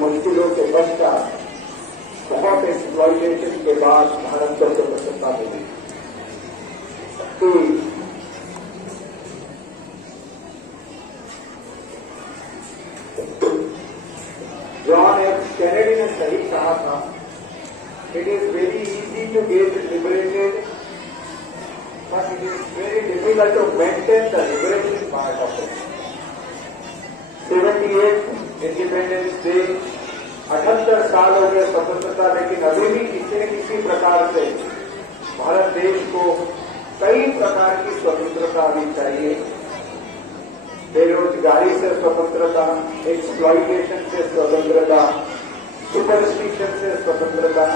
मुश्किलों के पश्चात बहुत एक्सप्लॉयटेशन के बाद भारत को स्वतंत्रता मिली। जॉन एफ कैनेडी ने सही कहा था, it is very easy to get liberated but it is very difficult to maintain the liberation part of it. 78 independence day, 78 साल हो गए स्वतंत्रता, लेकिन अभी भी किसी न किसी प्रकार से भारत देश को कई प्रकार की स्वतंत्रता अभी चाहिए। बेरोजगारी से स्वतंत्रता, एक्सप्लॉइटेशन से स्वतंत्रता, सुपरस्टिशन से स्वतंत्रता,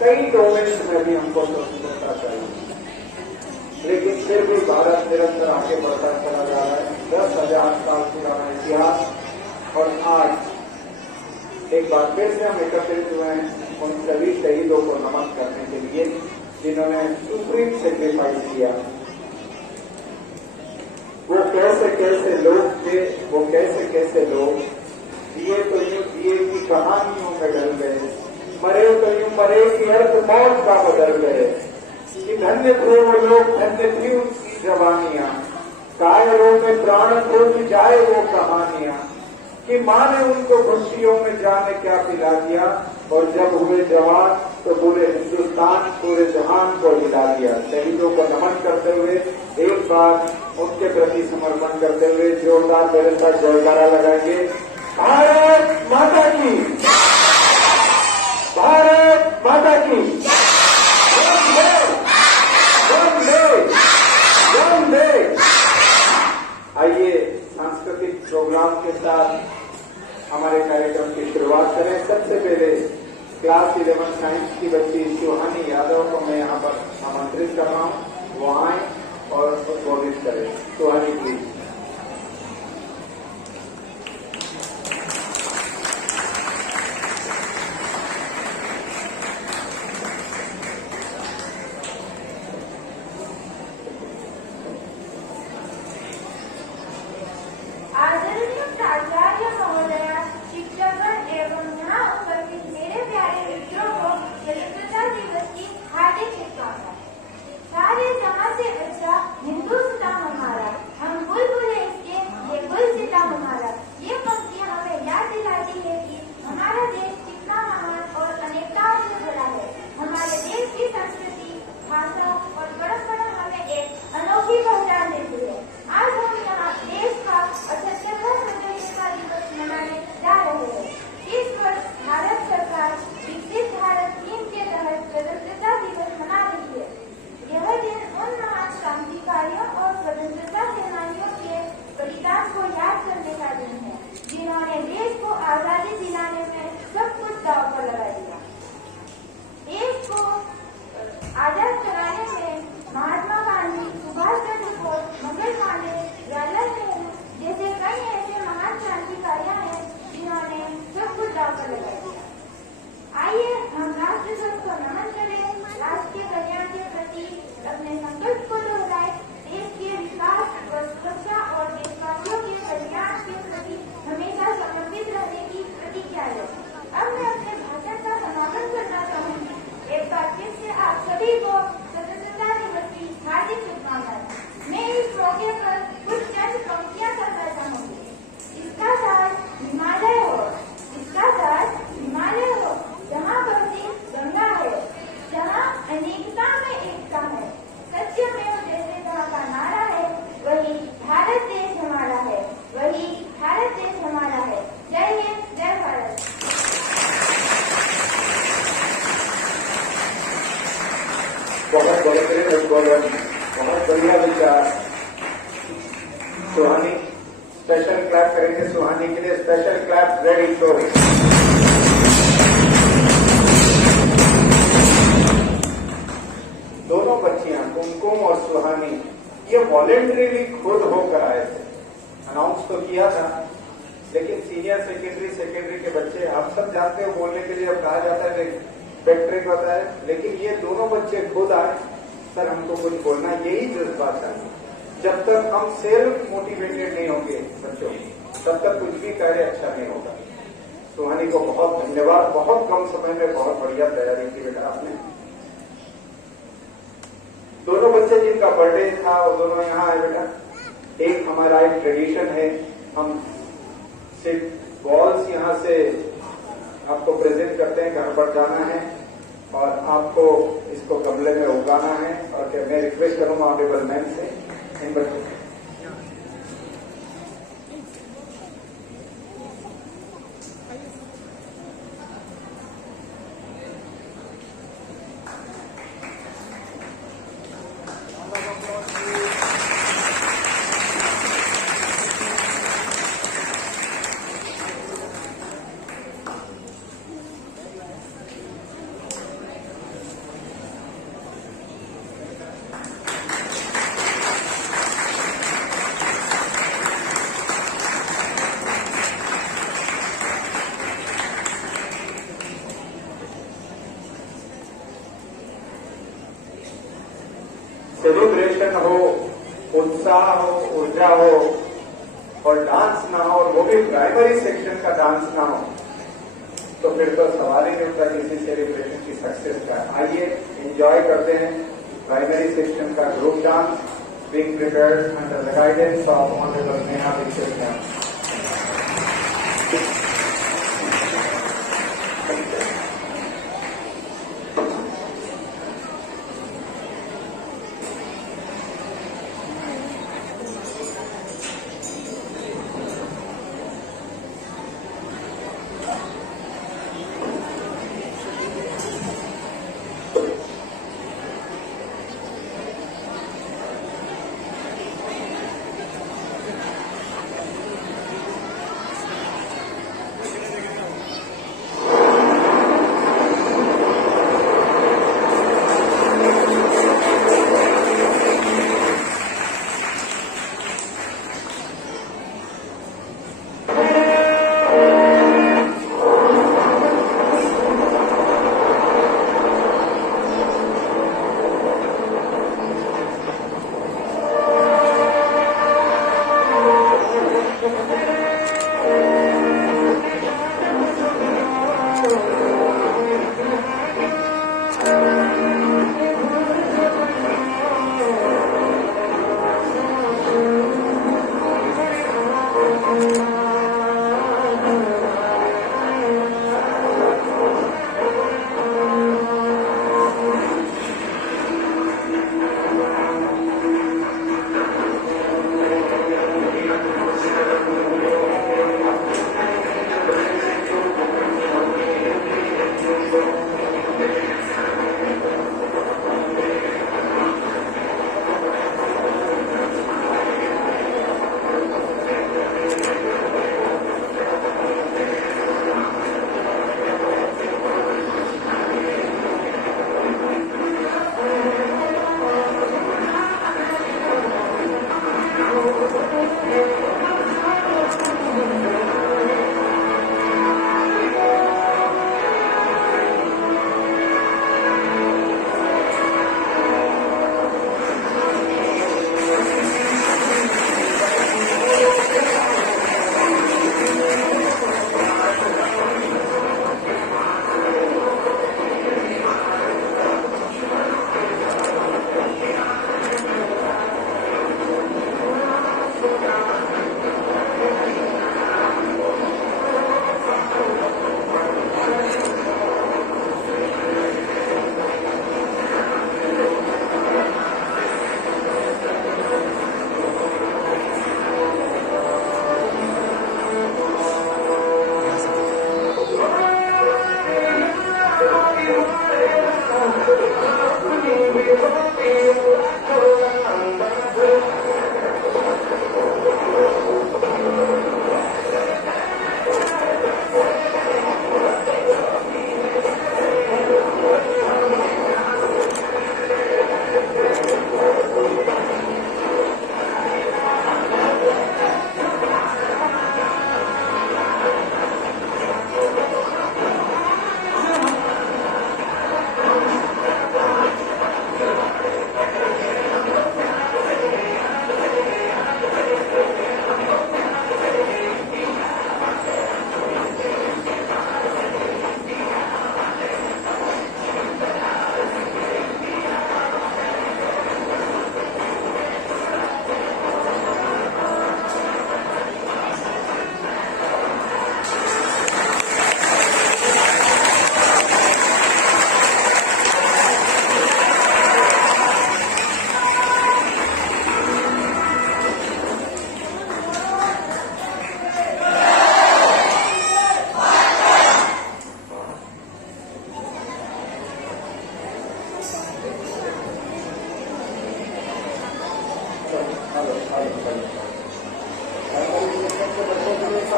कई डोमेन्स में भी हमको स्वतंत्रता चाहिए। लेकिन फिर भी भारत निरंतर आगे बढ़ता चला जा रहा है। 10,000 साल पुराना इतिहास, और आज एक बार फिर से हम एकत्रित हुए हैं उन सभी शहीदों को नमन करने के लिए जिन्होंने सुप्रीम सेक्रीफाइस किया। वो कैसे कैसे लोग थे, वो कैसे कैसे लोग दिए तो यूं दिए की कहानियों में डल गए, मरे तो यूं मरे कि अर्थ मौत का बदल गए। कि धन्य थे वो लोग, धन्य थी उनकी जवानियां, कायरों में प्राण खोज जाए वो कहानियां। कि माँ ने उनको खुशियों में जाने क्या पिला दिया, और जब हुए जवान तो पूरे हिंदुस्तान पूरे जहान को हिला दिया। शहीदों को नमन करते हुए एक बार उनके प्रति समर्पण करते हुए जोरदार मेरे साथ जयकारा लगाएंगे। भारत माता की, भारत माता की, वंदे वंदे वंदे। आइए सांस्कृतिक प्रोग्राम के साथ हमारे कार्यक्रम की शुरुआत करें। सबसे पहले क्लास 11 साइंस की बच्ची सुहानी यादव को मैं यहाँ पर आमंत्रित कर रहा हूँ, वो आए और उद्बोधित करें। सुहानी प्लीज। बहुत बढ़िया विचार। सुहानी स्पेशल क्लैप करेंगे, सुहानी के लिए स्पेशल क्लैप रेडी। तो दोनों बच्चियां कुमकुम और सुहानी ये वॉलेंटरीली खुद होकर आए थे। अनाउंस तो किया था, लेकिन सीनियर सेकेंडरी के बच्चे, आप सब जानते हो बोलने के लिए अब कहा जाता है फैक्ट्री होता है, लेकिन ये दोनों बच्चे खुद आए, सर हमको कुछ बोलना, यही जज्बा चाहिए। जब तक हम सेल्फ मोटिवेटेड नहीं होंगे बच्चों, तब तक कुछ भी कार्य अच्छा नहीं होगा। सुहानी को बहुत धन्यवाद। बहुत कम समय में बहुत बढ़िया तैयारी की बेटा आपने। दोनों बच्चे जिनका बर्थडे था वो दोनों यहाँ आए बेटा। एक हमारा एक ट्रेडिशन है, हम सिर्फ बॉल्स यहाँ से आपको प्रेजेंट करते हैं, घर पर जाना है और आपको इसको गमले में उगाना है। और मैं रिक्वेस्ट करूंगा ऑनरेबल मैम से इन बच्चों को। सेलिब्रेशन हो, उत्साह हो, ऊर्जा हो और डांस ना हो, और वो भी प्राइमरी सेक्शन का डांस ना हो, तो फिर तो सवाल ही नहीं उठता किसी सेलिब्रेशन की सक्सेस का। आइए एंजॉय करते हैं प्राइमरी सेक्शन का group dance being prepared under the guidance of Honorable Neha Dixit ma'am.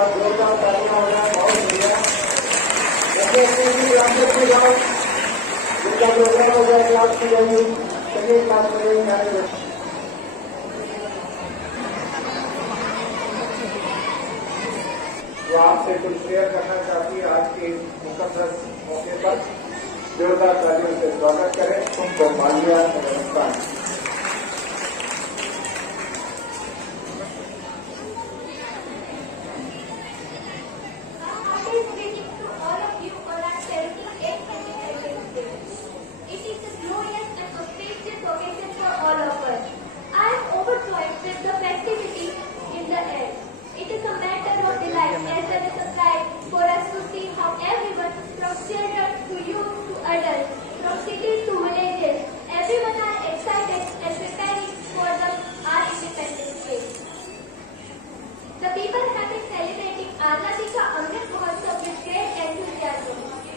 बार जोरदार तालियां हो जाए, बहुत बढ़िया। जैसे क्लासेस में जाओ, जिनका प्रोग्राम हो जाए क्लास की जाइए, चलिए क्लास में जो आपसे कुछ शेयर करना चाहती है आज के मुकद्दस मौके पर, जोरदार तालियों से स्वागत करें। तुमको मालिया नमस्कार।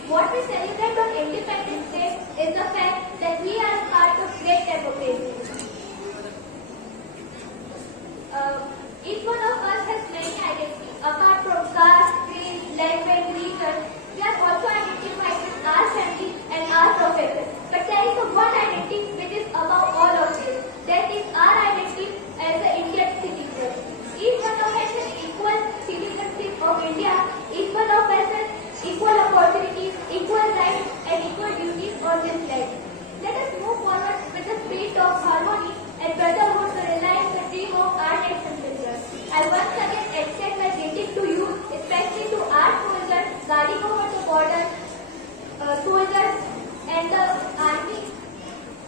What we celebrate on Independence Day is the fact that we are a part of great democracy. Each one of us has many identities. Apart from caste, creed, language, religion, we are also identified with our family and our profession. But there is one identity which is above all of this. That is our identity as an Indian citizen. Each one of us has equal citizenship of India. Each one of us has equal opportunities, equal rights and equal duties on this land. Let us move forward with the spirit of harmony and brotherhood to realize the dream of our nation children. I once again extend my greeting to you, especially to our soldiers guarding over the border, soldiers and the army,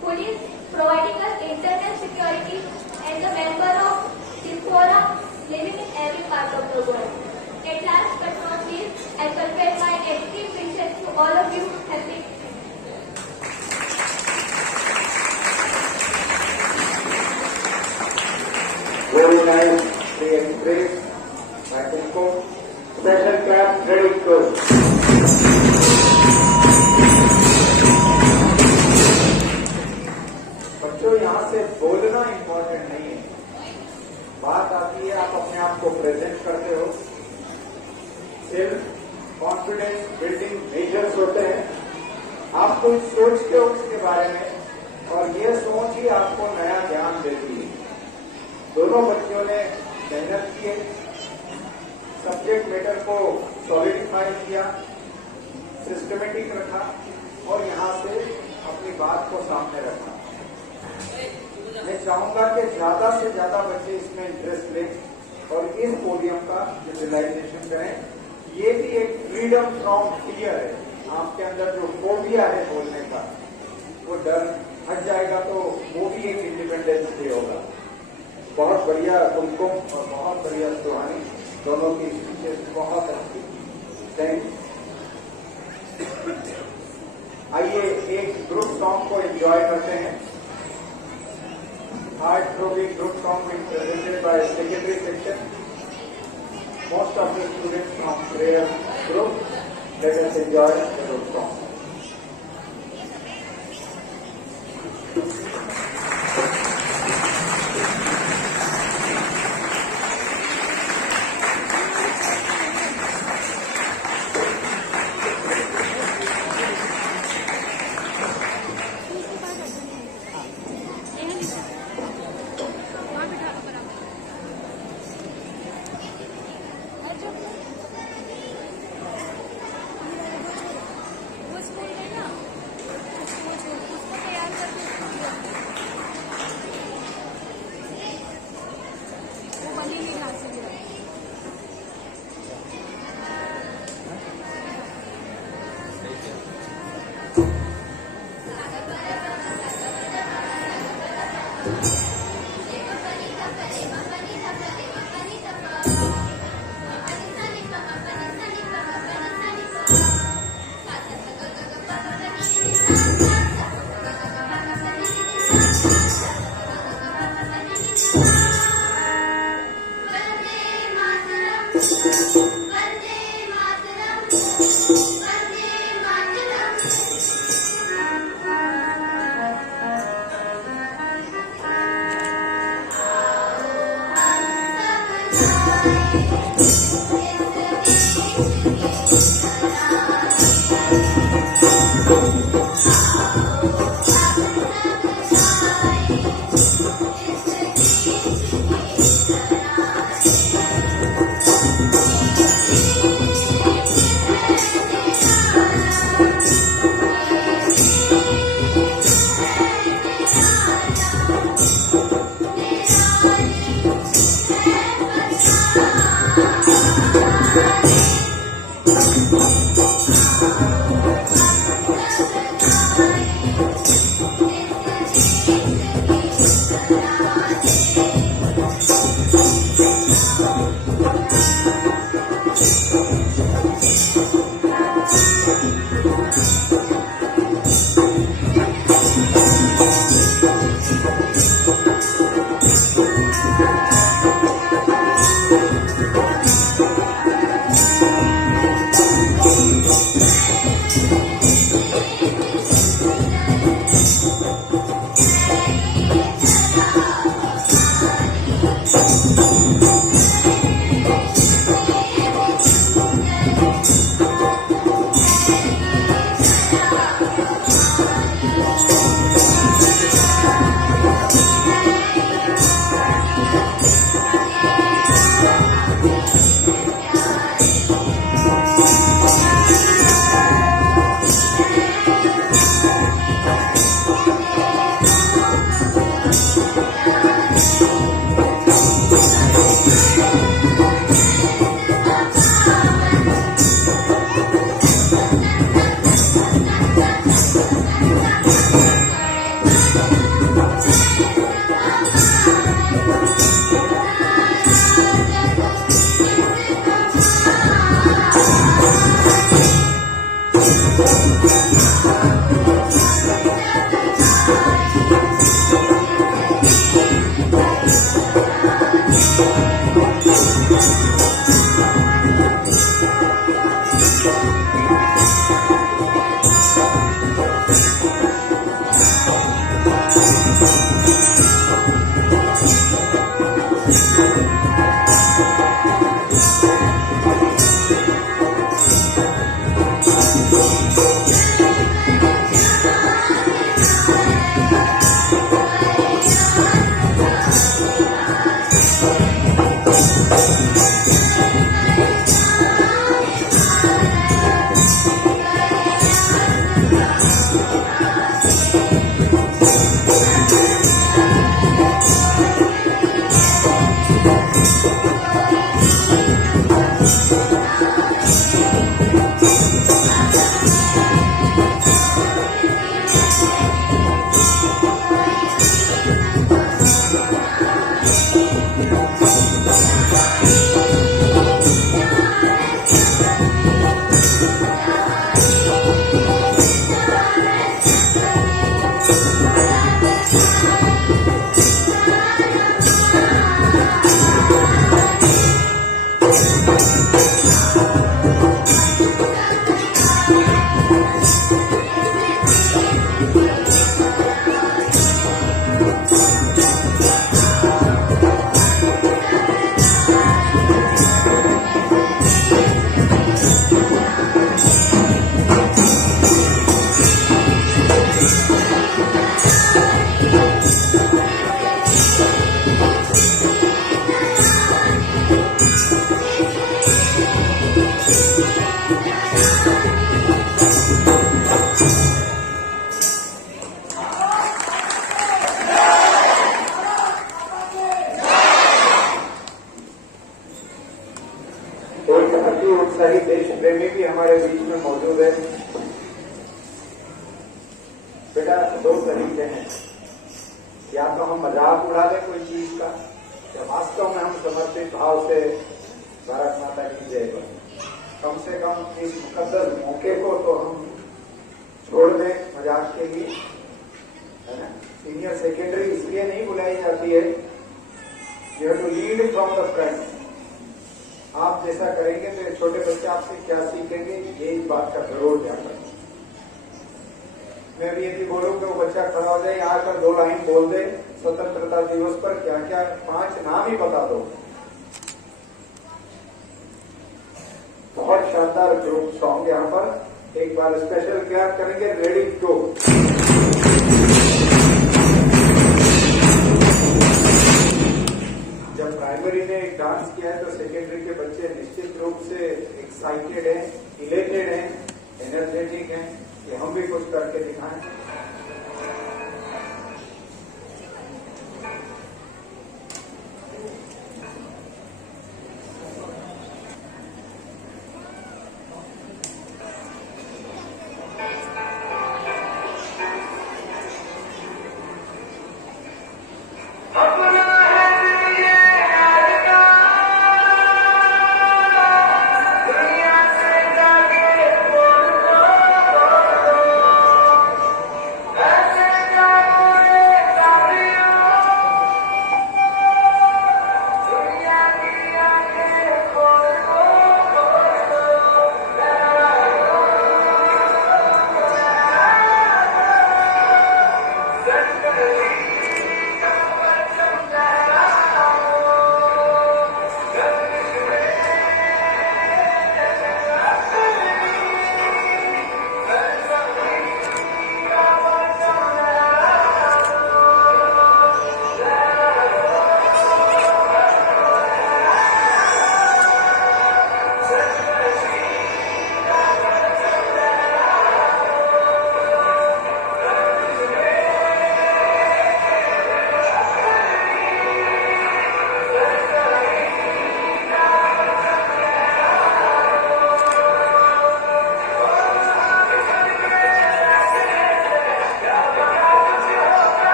police providing us internal security and the member of diaspora living in every part of the world. At last but not least, I convey my extreme wishes to all of you. Happy. Very nice. They embrace. I think so. Special clap. Ready to go. बच्चों यहाँ से बोलना important नहीं है, बात आती है आप अपने आप को प्रेजेंट करते हो। सेल्फ कॉन्फिडेंस बिल्डिंग मेजर्स होते हैं। आप कुछ सोचते हो उसके बारे में और ये सोच ही आपको नया ज्ञान देती है। दोनों बच्चों ने मेहनत की, सब्जेक्ट मैटर को सॉलिडिफाई किया, सिस्टमेटिक रखा और यहाँ से अपनी बात को सामने रखा। मैं चाहूंगा कि ज्यादा से ज्यादा बच्चे इसमें इंटरेस्ट लें और इस पोडियम का यूटिलाइजेशन करें। ये भी एक फ्रीडम फ्रॉम फियर है। आपके अंदर जो फोबिया है बोलने का, वो डर हट जाएगा तो वो भी एक इंडिपेंडेंस डे होगा। बहुत बढ़िया कुमकुम और बहुत बढ़िया सुहानी, दोनों की स्पीचेस बहुत अच्छी। Thank you. आइए एक ग्रुप सॉन्ग को एंजॉय करते हैं। Heart throbbing group song will presented by secondary section. Most of the students from prayer group, let us enjoy the group song. Yes. अति उत्साही देश प्रेमी भी हमारे बीच में मौजूद है। बेटा, दो तरीके हैं, या तो हम मजाक उड़ा लें कोई चीज का, या वास्तव में हम समर्पित भाव से भारत माता की जय बोलें। कम से कम इस मुकद्दस मौके को तो हम छोड़ दें मजाक के लिए, है ना। सीनियर सेकेंडरी इसलिए नहीं बुलाई जाती है, you have to lead from the front. आप जैसा करेंगे तो छोटे बच्चे आपसे क्या सीखेंगे, ये इस बात का जरूर ध्यान रखें। मैं भी यदि बोलूं कि वो बच्चा खड़ा हो जाए, यहाँ पर 2 लाइन बोल दे स्वतंत्रता दिवस पर, क्या क्या 5 नाम ही बता दो। बहुत शानदार ग्रुप सॉन्ग यहाँ पर एक बार स्पेशल क्या करेंगे, रेडी टू। जब प्राइमरी ने एक डांस किया है तो सेकेंडरी के बच्चे निश्चित रूप से एक्साइटेड हैं, इलेटेड हैं, एनर्जेटिक हैं कि हम भी कुछ करके दिखाएं।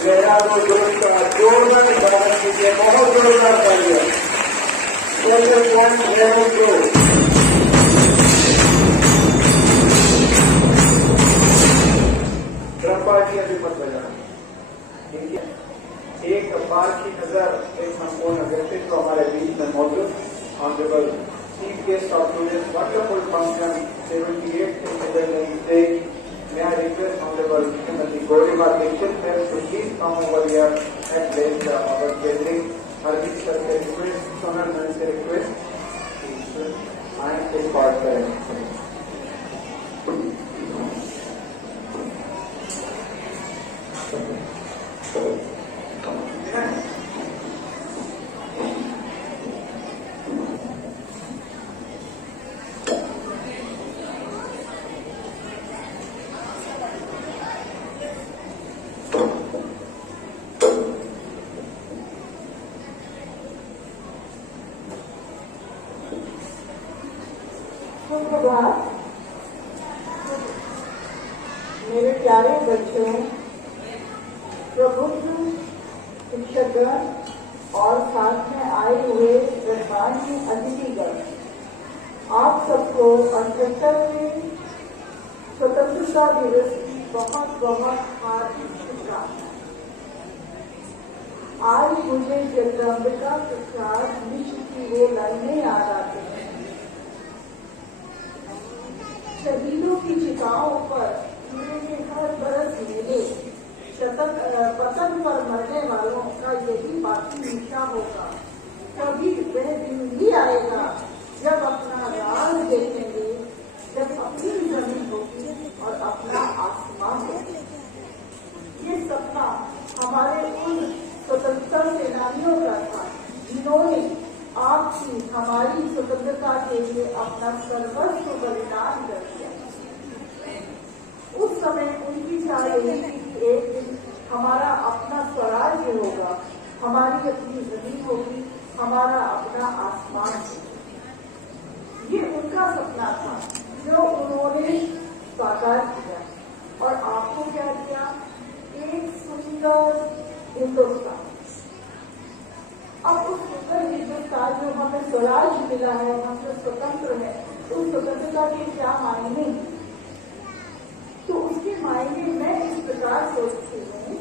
जयराम जोश का जोरदार स्वागत कीजिए, बहुत जोरदार तालियां। ड्रम पार्टियां भी मत बजाना। एक बार की नजर एक संपूर्ण व्यक्तित्व हमारे बीच में मौजूद honourable chief guest of today's wonderful function 78th Independence Day. May I request Honorable Srimati Gaurima Dixit to please come over here and bless our gathering. Hardeep sir के request, Sonal man से request, and take part करें. मेरे प्यारे बच्चों, प्रबुद्ध शिक्षकगण और साथ में आए हुए गणमान्य अतिथिगण, आप सबको 78वें स्वतंत्रता दिवस की बहुत बहुत हार्दिक शुभकामनाएं। आज मुझे जगदम्बिका प्रसाद मिश्र की वो लाइनें याद आती हैं, शहीदों की चिताओं पर मेरे हर बरस मेले, पतन पर मरने वालों का यही बाकी निशा होगा। कभी वह दिन भी आएगा जब अपना राज देखेंगे, जब अपनी जमीन होगी और अपना आसमान होगा। ये सपना हमारे उन स्वतंत्रता सेनानियों का था जिन्होंने आपकी हमारी स्वतंत्रता के लिए अपना सर्वस्व बलिदान कर दिया। उस समय उनकी चाह यही थी कि एक दिन हमारा अपना स्वराज्य होगा, हमारी अपनी जमीन होगी, हमारा अपना आसमान होगा। ये उनका सपना था जो उन्होंने साकार किया और आपको क्या दिया? एक सुंदर हिंदुस्तान। अब उस सुंदर हिंदुस्तान जो हमें स्वराज मिला है, हम जो स्वतंत्र है, उस स्वतंत्रता के क्या मायने हैं? तो उसके मायने मैं इस प्रकार सोचती हूँ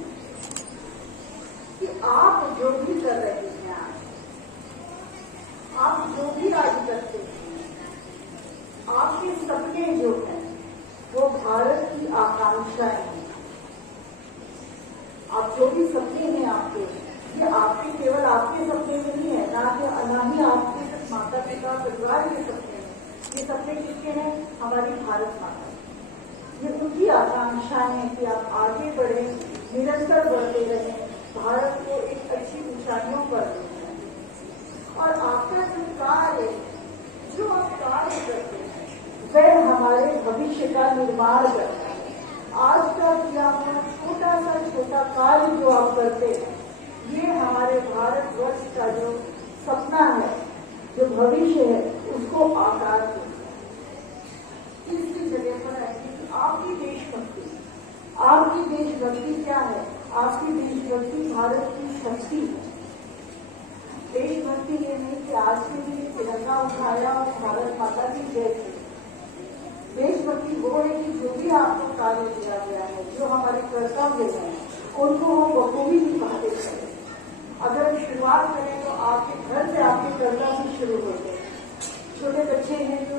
कि आप जो भी कर रहे हैं, आप जो भी आज करते हैं, आपके सपने जो हैं वो भारत की आकांक्षाएं हैं। आप जो भी सपने हैं आपके, ये आपके केवल आपके सपने में नहीं है, ना ही आपके माता पिता परिवार के सपने हैं। ये सपने किसके हैं? हमारी भारत माता। ये उनकी आकांक्षाएं हैं कि आप आगे बढ़े, निरंतर बढ़ते रहें, भारत को एक अच्छी ऊंचाइयों पर ले जाएं। और आपका जो कार्य, जो आप कार्य करते हैं, वह हमारे भविष्य का निर्माण करता है। आज का किया हुआ छोटा कार्य जो आप करते हैं, ये हमारे भारतवर्ष का जो सपना है, जो भविष्य है, उसको आकार देता है। तीसरी जगह पर है कि आपकी देशभक्ति क्या है? आपकी देशभक्ति भारत की शक्ति है। देशभक्ति ये नहीं कि आज के लिए तिरंगा उठाया और भारत माता की जय की। देशभक्ति वो है कि जो भी आपको कार्य दिया गया है, जो हमारे कर्तव्य हैं, उनको हम बखूबी निभाते हैं। अगर हम शुरुआत करें तो आपके घर से आपके कर्तव्य शुरू होते हैं। छोटे बच्चे हैं जो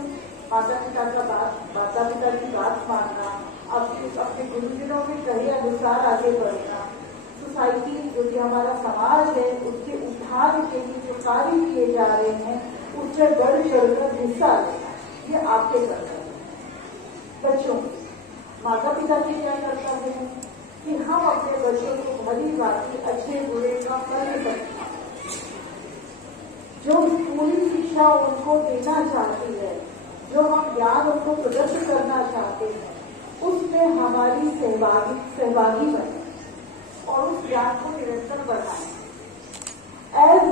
माता पिता की बात मानना, अपने गुरुजनों के कहे अनुसार आगे बढ़ना, सोसाइटी जो कि हमारा समाज है उसके उद्धार के लिए जो कार्य किए जा रहे हैं उससे बढ़ चढ़कर हिस्सा लेना, ये आपके कर्तव्य है। बच्चों, माता पिता के क्या कर्तव्य है कि हम अपने बच्चों को भली बात अच्छे बुरे का फल सकते हैं। जो पूरी शिक्षा उनको देना चाहती है, जो हम ज्ञान उनको प्रदत्त करना चाहते हैं, उसमें हमारी सहभागी बने और उस ज्ञान को निरंतर बढ़ाएं। एज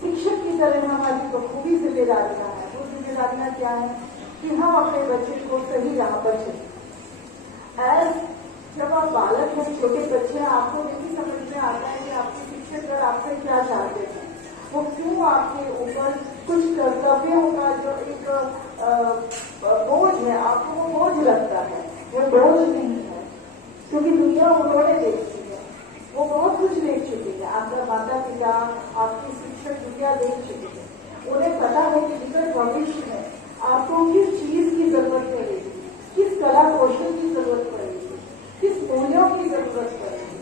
शिक्षक की तरह हमारी बखूबी जिम्मेदारियां हैं। वो जिम्मेदारियां क्या है कि हम अपने बच्चे को सही राह पर चलें। एज जब आप बालक हैं, छोटे बच्चे हैं, आपको नहीं समझ में आता है कि आपके शिक्षक आपसे क्या चाहते हैं। वो क्यों आपके ऊपर कुछ कर्तव्यों का जो एक बोझ है, आपको वो बोझ लगता है। वो बोझ नहीं है, क्योंकि दुनिया उन्होंने देखी है, वो बहुत कुछ देख चुकी है। आपका माता पिता, आपकी शिक्षक दुनिया देख चुकी है। उन्हें पता है कि निकट भविष्य में आपको किस चीज की जरूरत पड़ेगी, किस कला कौशल की जरूरत पड़ेगी, किस मूल्यों की जरूरत पड़ेगी।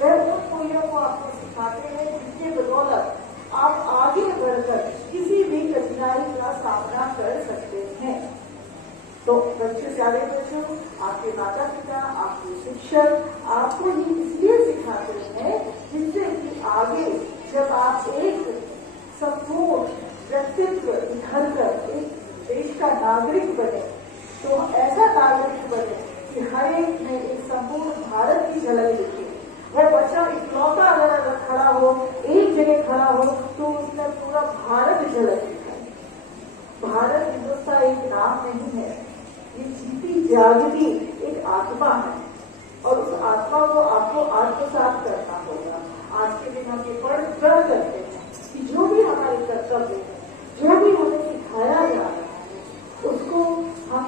वह उन मूल्यों को आपको सिखाते हैं जिसके बदौलत आप आगे बढ़कर किसी भी कठिनाई का सामना कर सकते हैं। तो बच्चे, प्यारे बच्चों, आपके माता पिता, आपके शिक्षक आपको ही इसलिए सिखाते हैं जिससे कि आगे जब आप एक संपूर्ण व्यक्तित्व निखर कर एक देश का नागरिक बने, तो ऐसा नागरिक बने कि हर एक में एक संपूर्ण भारत की झलक दिखे। वो बच्चा इकलौता अगर खड़ा हो, एक जगह खड़ा हो, तो उसमें पूरा भारत झलक दिखे। भारत हिंदुस्तान एक नाम नहीं है, ये जीती जागती एक आत्मा है, और उस आत्मा को आपको आत्मसात करना होगा। आज के दिन हम ये पढ़ करते हैं कि जो भी हमारे कर्तव्य है, जो भी हमें सिखाया जा रहा है, उसको हम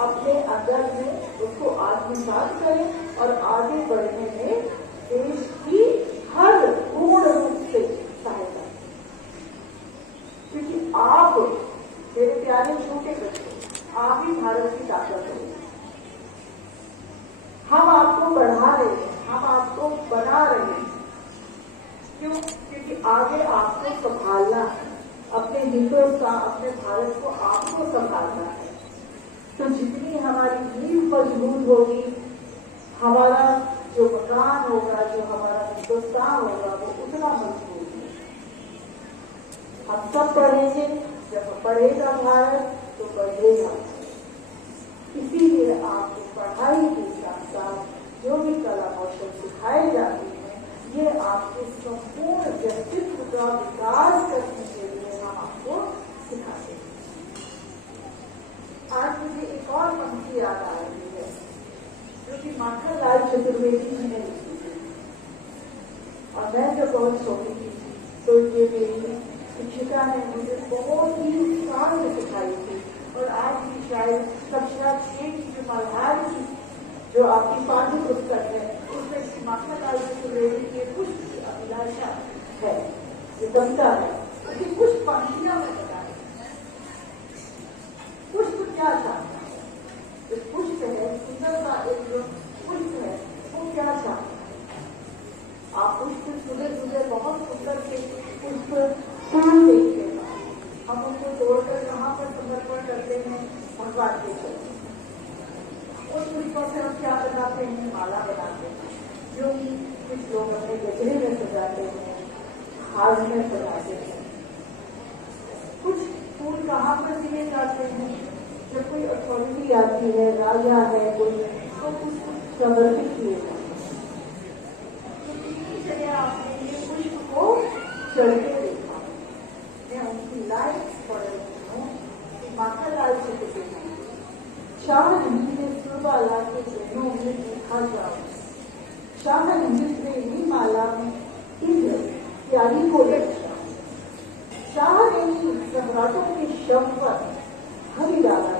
अपने अंदर में उसको आत्मसात करें और आगे बढ़ने में देश की हर पूर्ण रूप से सहायता। क्योंकि आप, मेरे प्यारे छोटे बच्चे, आप ही भारत की ताकत हो। हम आपको बढ़ा रहे हैं, हम आपको बना रहे हैं। क्यों? क्योंकि आगे आपको संभालना है, अपने हितों का, अपने भारत को आपको संभालना है। तो जितनी हमारी नींव मजबूत होगी, हमारा जो मकान होगा, जो हमारा हिंदुस्तान होगा, वो उतना मजबूत है। हम सब पढ़ेंगे, जब पढ़ेगा भारत तो बढ़ेगा। इसीलिए आपको पढ़ाई के साथ साथ जो भी कला कौशल सिखाए जाते हैं, ये आपके संपूर्ण व्यक्तित्व का विकास करने के लिए हम आपको सिखाते हैं। आज मुझे एक और पंक्ति याद आ रही है जो कि माखनलाल चतुर्वेदी जी ने लिखी थी, और मैं जब बहुत छोटी थी तो ये मेरी शिक्षिका ने मुझे बहुत ही उत्साह से सिखाई थी। और आज भी शायद कक्षा 6 की जो मल्हार की जो आपकी पाठ्य पुस्तक है, उसमें माखनलाल चतुर्वेदी की कुछ अभिलाषा है, ये कविता है, उसकी कुछ पंक्तियां में बताई। पुष्प क्या चाहता है? जो पुष्प है, सुंदर सा एक जो पुष्प है, वो क्या चाहता है? आप पुष्प सुबह बहुत सुंदर से पुष्प फूल देखते हैं, हम उनको तोड़कर कहाँ पर समर्पण करते हैं? भगवान के चरणों। उस पुष्पों से हम क्या बनाते हैं? माला बनाते हैं, जो कि कुछ लोग अपने गजरे में सजाते हैं, हार में सजाते हैं। कुछ फूल कहाँ पर दिए जाते हैं? जब कोई अथॉरिटी आती है, राजा है कोई, तो उसको समर्पित किए जाते हैं। तो कितनी जगह आपने ये पुष्प को चढ़ते देखा। मैं उनकी लाइफ पढ़ रही हूँ कि माखनलाल चतुर्वेदी शाह नहीं ने सुरबाला के जैनों में देखा जाओ, शाह नहीं प्रेमी माला में इंद्र प्यारी को रक्षा, शाह नहीं सम्राटों के शव पर हरि डाला,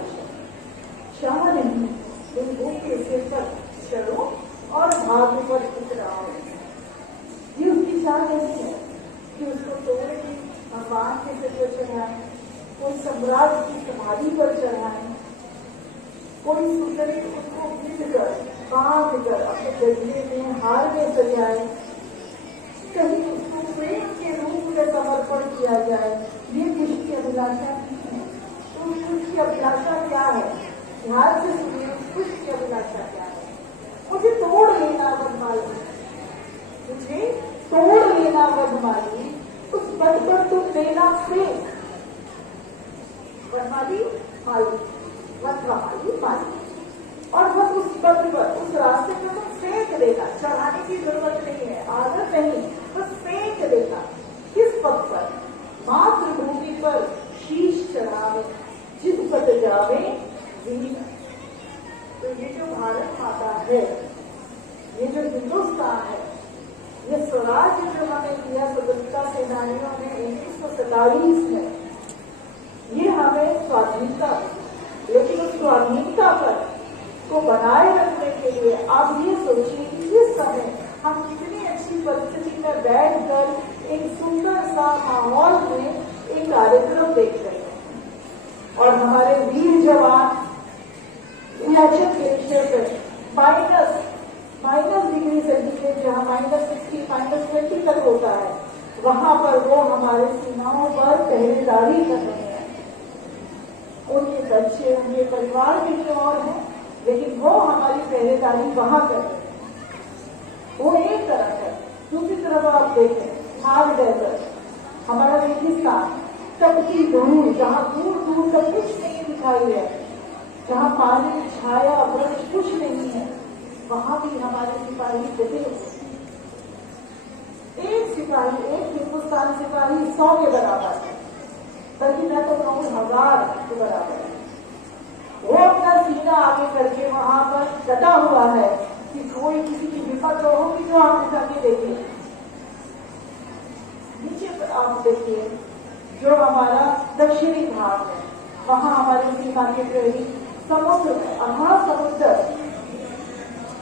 शाह नहीं लोगों के सिर पर चढ़ो और भाग पर उतराओ। ये उसकी शाह नहीं है कि उसको तोड़ के भगवान के सिर पर चढ़ाए, कोई सम्राट की समाधि पर चढ़ाए, कोई सुंदरी उसको गिर कर बांध कर अपने गजरे में, हार में सजाए, कहीं उसको प्रेम के रूप में समर्पण किया जाए। ये किसकी अभिलाषा नहीं है। तो उसकी अभिलाषा क्या है? ध्यान से सुनिए, उसकी अभिलाषा क्या है? मुझे तोड़ लेना वनमाली, मुझे तोड़ लेना वनमाली, उस पद पर तुम देना फेंक। वनमाली माली, वनमाली माली, और बस उस पद पर, उस रास्ते पर तुम फेंक देना। चढ़ाने की जरूरत नहीं है, आदत नहीं, बस फेंक देना। किस पद पर? मातृभूमि पर शीश चढ़ावे, जिस पद जावे वीर। तो ये जो भारत माता है, ये जो हिंदुस्तान है, ये स्वराज्य जो हमें दिया स्वतंत्रता सेनानियों ने 1947 में, ये हमें स्वाधीनता दी। लेकिन उस स्वाधीनता पर को बनाए रखने के लिए आप ये सोचिए कि इस समय हम कितनी अच्छी परिस्थिति में बैठकर एक सुंदर सा माहौल में एक कार्यक्रम देख रहे हैं और हमारे वीर जवान हिमाचल ग्लेशियर पर माइनस डिग्री सेंटीग्रेड, जहाँ -60 -20 तक होता है, वहां पर वो हमारे सीमाओं पर पहरेदारी कर रहे हैं। उनके बच्चे, उनके परिवार भी कहीं और हैं, लेकिन वो हमारी पहरेदारी वहां कर रहे हैं। वो एक तरफ है। दूसरी तरफ आप देखें, थार डेजर्ट, हमारा रेगिस्तान, तपती धूल, जहाँ दूर दूर तक कुछ नहीं दिखाई है, जहाँ पानी, छाया, वृक्ष कुछ नहीं है, वहां भी हमारे सिपाही डटे हुए। एक सिपाही, एक हिंदुस्तान सिपाही 100 के बराबर है, बल्कि मैं तो कहूँ 1000 के बराबर है। वो अपना सीना आगे करके वहां पर डटा हुआ है कि कोई किसी की विपद होगी तो आप उठा के देखिए। नीचे पर आप देखिए जो हमारा दक्षिणी भाग है, वहां हमारे सीमा के प्रहरी समुद्र है, अथाह समुद्र,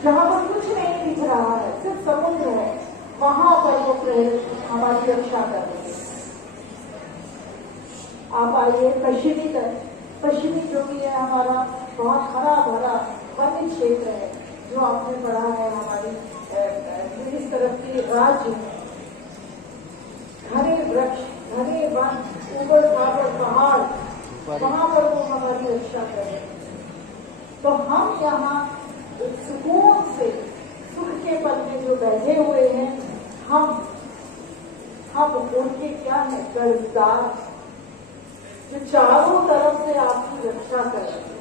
जहां पर कुछ नहीं दिख रहा है, सिर्फ समुद्र है, वहां पर वो प्रहरी हमारी रक्षा कर रहे हैं। आप आइए पश्चिमी तक, पश्चिमी जो भी है हमारा बहुत हरा भरा वन्य क्षेत्र है, जो आपने पढ़ा है हमारी इस तरफ के राज्य में, घने वृक्ष, घने वन, ऊबड़ खाबड़ पहाड़, वहां पर वो हमारी रक्षा कर रहे हैं। तो हम यहाँ एक सुकून से सुख के पल में जो बैठे हुए हैं, हम उनके क्या है, कर्जदार, जो चारों तरफ से आपकी रक्षा कर रहे हैं।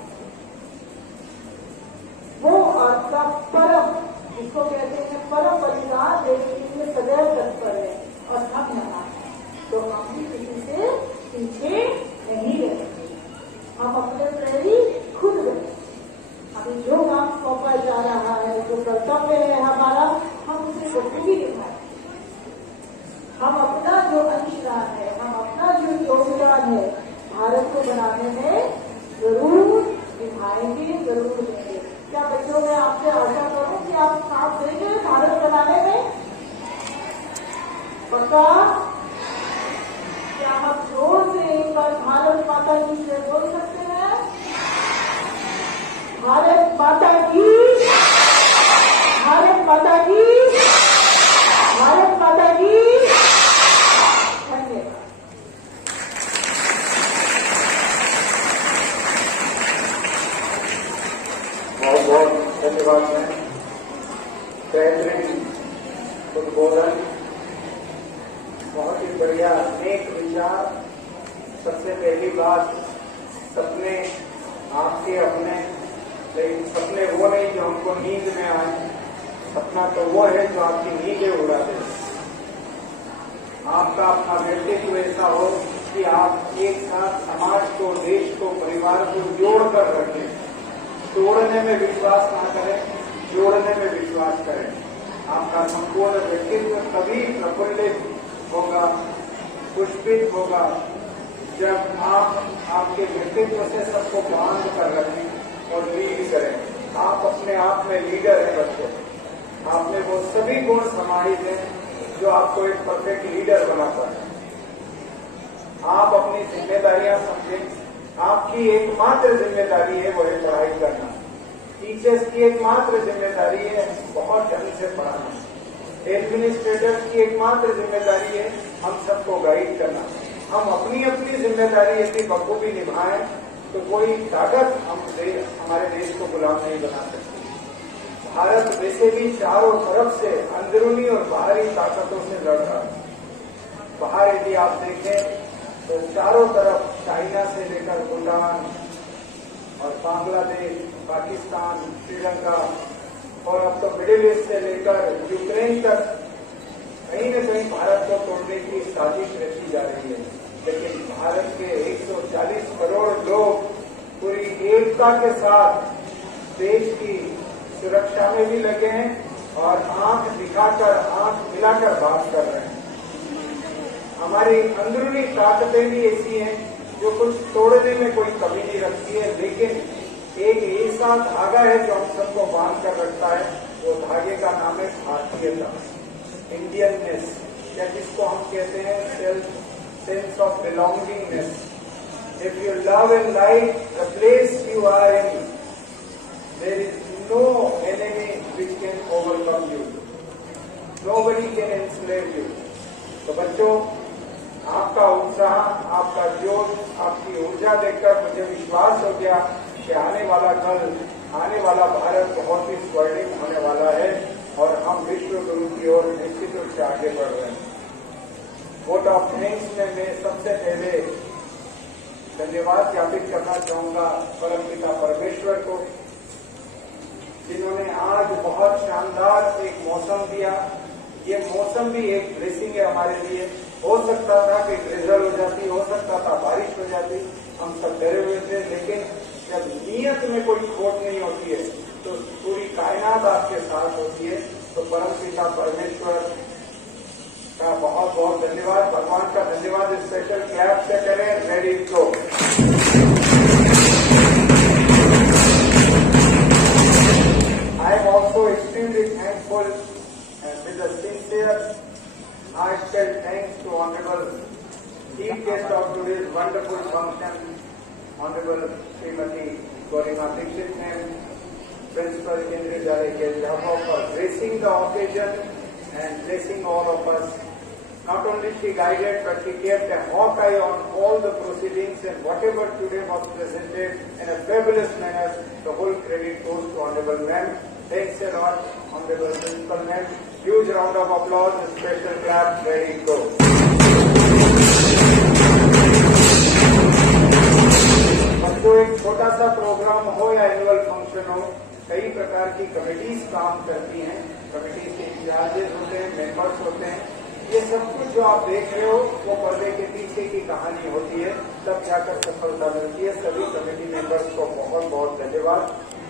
वो आपका परम, जिसको कहते हैं परम बलिदान देने के लिए सदैव तत्पर है, और हम यहाँ तो हम भी किसी से पीछे नहीं रहेंगे। हम अपने प्रहरी खुद रहे, हमें जो काम सौंपा जा रहा है, जो कर्तव्य है हमारा, हम उसे बखूबी निभाएं। हम अपना जो अंशदान है, हम अपना जो योगदान है भारत को बनाने में जरूर निभाएंगे, जरूर देंगे। क्या बच्चों, मैं आपसे आशा करूं कि आप साथ देंगे भारत बनाने में? पक्का? क्या हम जोर से एक बार भारत माता की जय बोल सकते हैं? भारत माता की, भारत माता की, भारत माता की। धन्यवाद। बहुत बहुत धन्यवाद है। बेहतरीन उद्बोधन, बहुत ही बढ़िया, नेक विचार। सबसे पहली बात, सपने आपके अपने, लेकिन सपने वो नहीं जो हमको नींद में आए। सपना तो वो है जो आपकी नींदें उड़ा दे। आपका अपना व्यक्तित्व ऐसा हो कि आप एक साथ समाज को, देश को, परिवार को जोड़ कर रखें। तोड़ने में विश्वास ना करें, जोड़ने में विश्वास करें। आपका संपूर्ण व्यक्तित्व तभी प्रफुल्लित होगा, पुष्पित होगा, जब आप आपके व्यक्तित्व से सबको बांध कर रखें और लीड करें। आप अपने आप में लीडर हैं बच्चों। आप में वो सभी गुण समाहित हैं जो आपको एक परफेक्ट लीडर बनाता है। आप अपनी जिम्मेदारियां समझें। आपकी एकमात्र जिम्मेदारी है वो है पढ़ाई करना। टीचर्स की एकमात्र जिम्मेदारी है बहुत ढंग से पढ़ाना। एडमिनिस्ट्रेटर्स की एकमात्र जिम्मेदारी है हम सबको गाइड करना। हम अपनी अपनी जिम्मेदारी यदि बखूबी निभाएं तो कोई ताकत हमारे देश को गुलाम नहीं बना सकती। भारत वैसे भी चारों तरफ से अंदरूनी और बाहरी ताकतों से लड़ रहा है। बाहर यदि आप देखें तो चारों तरफ चाइना से लेकर भूटान और बांग्लादेश, पाकिस्तान, श्रीलंका और अब तो मिडिल ईस्ट से लेकर यूक्रेन तक कहीं न कहीं भारत को तोड़ने की साजिश रची जा रही है। लेकिन भारत के 140 करोड़ लोग पूरी एकता के साथ देश की सुरक्षा में भी लगे हैं और आंख दिखाकर, आंख मिलाकर बात कर रहे हैं। हमारी अंदरूनी ताकतें भी ऐसी हैं जो कुछ तोड़ने में कोई कमी नहीं रखती है, लेकिन एक ऐसा धागा है जो हम सबको बांध कर रखता है। वो धागे का नाम है भारतीयता, इंडियननेस, या जिसको हम कहते हैं sense of belongingness. If you love and like the place you are in, there is no enemy which can overcome you, nobody can enslave you. तो बच्चों, आपका उत्साह, आपका जोश, आपकी ऊर्जा देखकर मुझे विश्वास हो गया कि आने वाला कल, आने वाला भारत बहुत ही स्वर्णिम होने वाला है और हम विश्व गुरु की ओर निश्चित रूप से आगे बढ़ रहे हैं। वोट ऑफ थैंक्स में मैं सबसे पहले धन्यवाद ज्ञापित करना चाहूंगा परमपिता परमेश्वर को, जिन्होंने आज बहुत शानदार एक मौसम दिया। ये मौसम भी एक ब्लेसिंग है हमारे लिए। हो सकता था कि ड्रिजल हो जाती, हो सकता था बारिश हो जाती, हम सब डरे हुए थे, लेकिन जब नीयत में कोई खोट नहीं होती है तो पूरी कायनात आपके साथ होती है। तो परमपिता परमेश्वर का बहुत बहुत धन्यवाद, भगवान का धन्यवाद स्पेशल क्लैप से करें। Ready go. I am also extremely thankful with a sincere, heartfelt thanks to Honorable Chief Guest of today's wonderful function, Honorable Srimati Gorima Dixit Ma'am, Principal Kendriya Vidyalaya Keljapur, for gracing the occasion and blessing all of us. Not only she guided, but she kept a hawk eye on all the proceedings, and whatever today was presented in a fabulous manner, the whole credit goes to Honorable Ma'am. Thanks a lot, Honorable Principal Ma'am. Huge round of applause, special clap, ready, go. बच्चों, एक छोटा सा programme हो या annual function हो, कई प्रकार की कमेटीज काम करती हैं। कमेटीज के इंचार्जेस होते हैं, मेंबर्स होते हैं। ये सब कुछ जो आप देख रहे हो वो पर्दे के पीछे की कहानी होती है, तब जाकर सफलता मिलती है। सभी कमेटी मेंबर्स को बहुत बहुत धन्यवाद।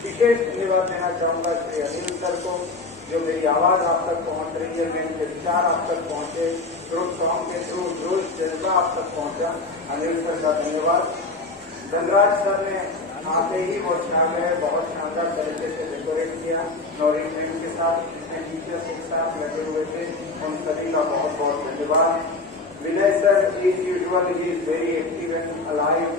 विशेष धन्यवाद देना चाहूंगा श्री अनिल सर को, जो मेरी आवाज आप तक पहुंच रही है, मेरे विचार आप तक पहुंचे, ग्रुप सॉन्ग के थ्रू जोश जज्बा आप तक पहुंचा, अनिल सर का धन्यवाद। धनराज सर ने आते ही वो छा गए, बहुत शानदार तरीके से डेकोरेट किया, नौरीन मैम के साथ, जिसमें टीचर्स एक साथ लगे हुए थे, उन सभी का बहुत बहुत धन्यवाद। Vinay sir is usual, he is very active and alive,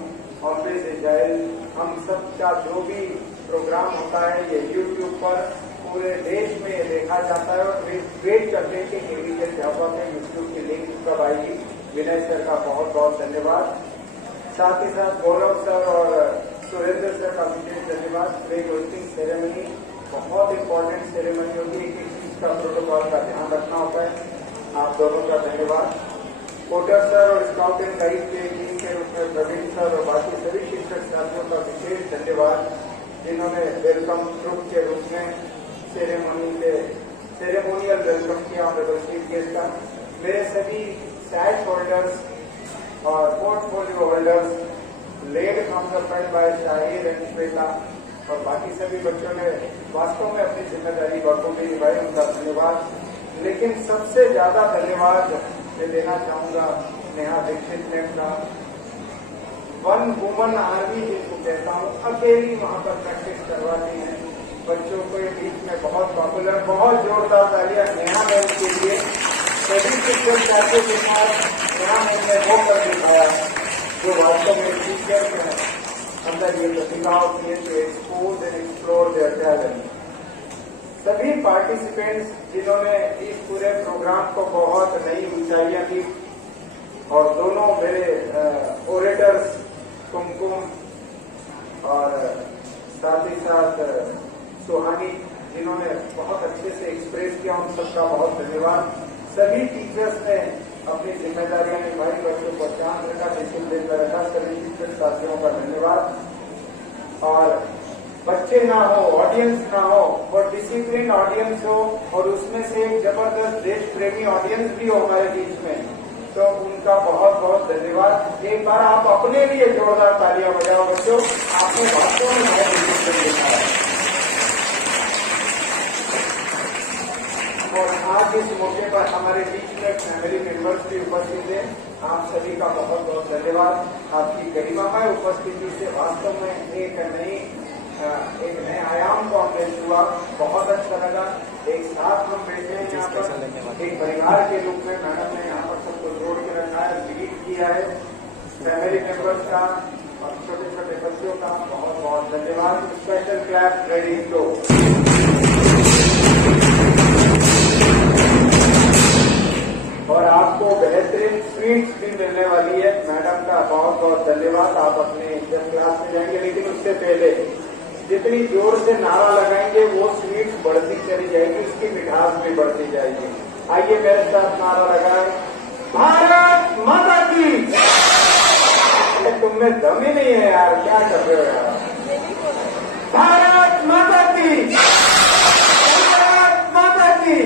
always agile. हम सबका जो भी प्रोग्राम होता है ये यूट्यूब पर पूरे देश में देखा जाता है और वेट करते हैं कि केवी केलजापुर में यूट्यूब की लिंक कब आएगी। विनय सर का बहुत बहुत धन्यवाद। साथ ही साथ गौरव सर और सुरेंद्र सर का विशेष धन्यवाद। फ्लैग होस्टिंग सेरेमनी बहुत इंपॉर्टेंट सेरेमनी होती है, किस चीज का प्रोटोकॉल का ध्यान रखना होता है, आप दोनों का धन्यवाद। कोटर सर और स्काउट एंड गाइड के टीम के रूप में प्रवीण सर और बाकी सभी शिक्षक साथियों का विशेष धन्यवाद, जिन्होंने वेलकम ग्रुप के रूप में सेरेमोनियल वेलकम किया ऑनरेबल चीफ गेस्ट का। मेरे सभी सैश होल्डर्स और portfolio holders, led from the front by Shahir and Shweta, और बाकी सभी बच्चों ने वास्तव में अपनी जिम्मेदारी बखूबी निभाई, उनका धन्यवाद। लेकिन सबसे ज्यादा धन्यवाद मैं देना चाहूंगा नेहा दीक्षित मैम का। वन वुमन आर्मी जिसको कहता हूँ, अकेली वहां पर प्रैक्टिस करवाती है बच्चों को बीच में, बहुत पॉपुलर। बहुत जोरदार तालियां नेहा मैम के लिए। सभी शिक्षक साथियों के साथ नेहा मैम ने वो कर दिखाया जो वास्तव में टीचर के अंदर ये प्रतिभा होती है, to expose and explore their talent. सभी पार्टिसिपेंट्स जिन्होंने इस पूरे प्रोग्राम को बहुत नई ऊंचाइयां दी, और दोनों मेरे ओरेटर्स कुमकुम और साथ ही साथ सुहानी, जिन्होंने बहुत अच्छे से एक्सप्रेस किया, उन सबका बहुत धन्यवाद। सभी टीचर्स ने अपनी जिम्मेदारियां निभाई, बच्चों को ध्यान रखा, डिसिप्लिन में रखा, सभी शिक्षक साथियों का धन्यवाद। और बच्चे ना हो, ऑडियंस ना हो, और डिसिप्लिन ऑडियंस हो, और उसमें से एक जबरदस्त देश प्रेमी ऑडियंस भी हो हमारे बीच में, तो उनका बहुत बहुत धन्यवाद। एक बार आप अपने लिए जोरदार तालियां बजाओ बच्चों, आपने वास्तव में बहुत डिसिप्लिन दिखाया। आज इस मौके पर हमारे बीच में फैमिली मेंबर्स भी उपस्थित हैं। आप सभी का बहुत बहुत धन्यवाद। आपकी गरिमामय उपस्थिति से वास्तव में एक नए आयाम को हमने छुआ। बहुत अच्छा लगा। एक साथ हम बैठे हैं यहाँ पर एक परिवार के रूप में। मैडम ने यहाँ पर सबको जोड़ के रखा है, लीड किया है। फैमिली मेंबर्स का और छोटे छोटे बच्चों का बहुत बहुत धन्यवाद। Special class ready to. और आपको बेहतरीन स्वीट्स भी मिलने वाली है। मैडम का बहुत बहुत धन्यवाद। आप अपने जब क्लास में जाएंगे, लेकिन उससे पहले जितनी जोर से नारा लगाएंगे वो स्वीट्स बढ़ती चली जाएगी, उसकी मिठास भी बढ़ती जाएगी। आइए मेरे साथ नारा लगाएं, भारत माता की। तुमने दम ही नहीं है यार, क्या कर रहे हो यार। भारत माता की, भारत माता की।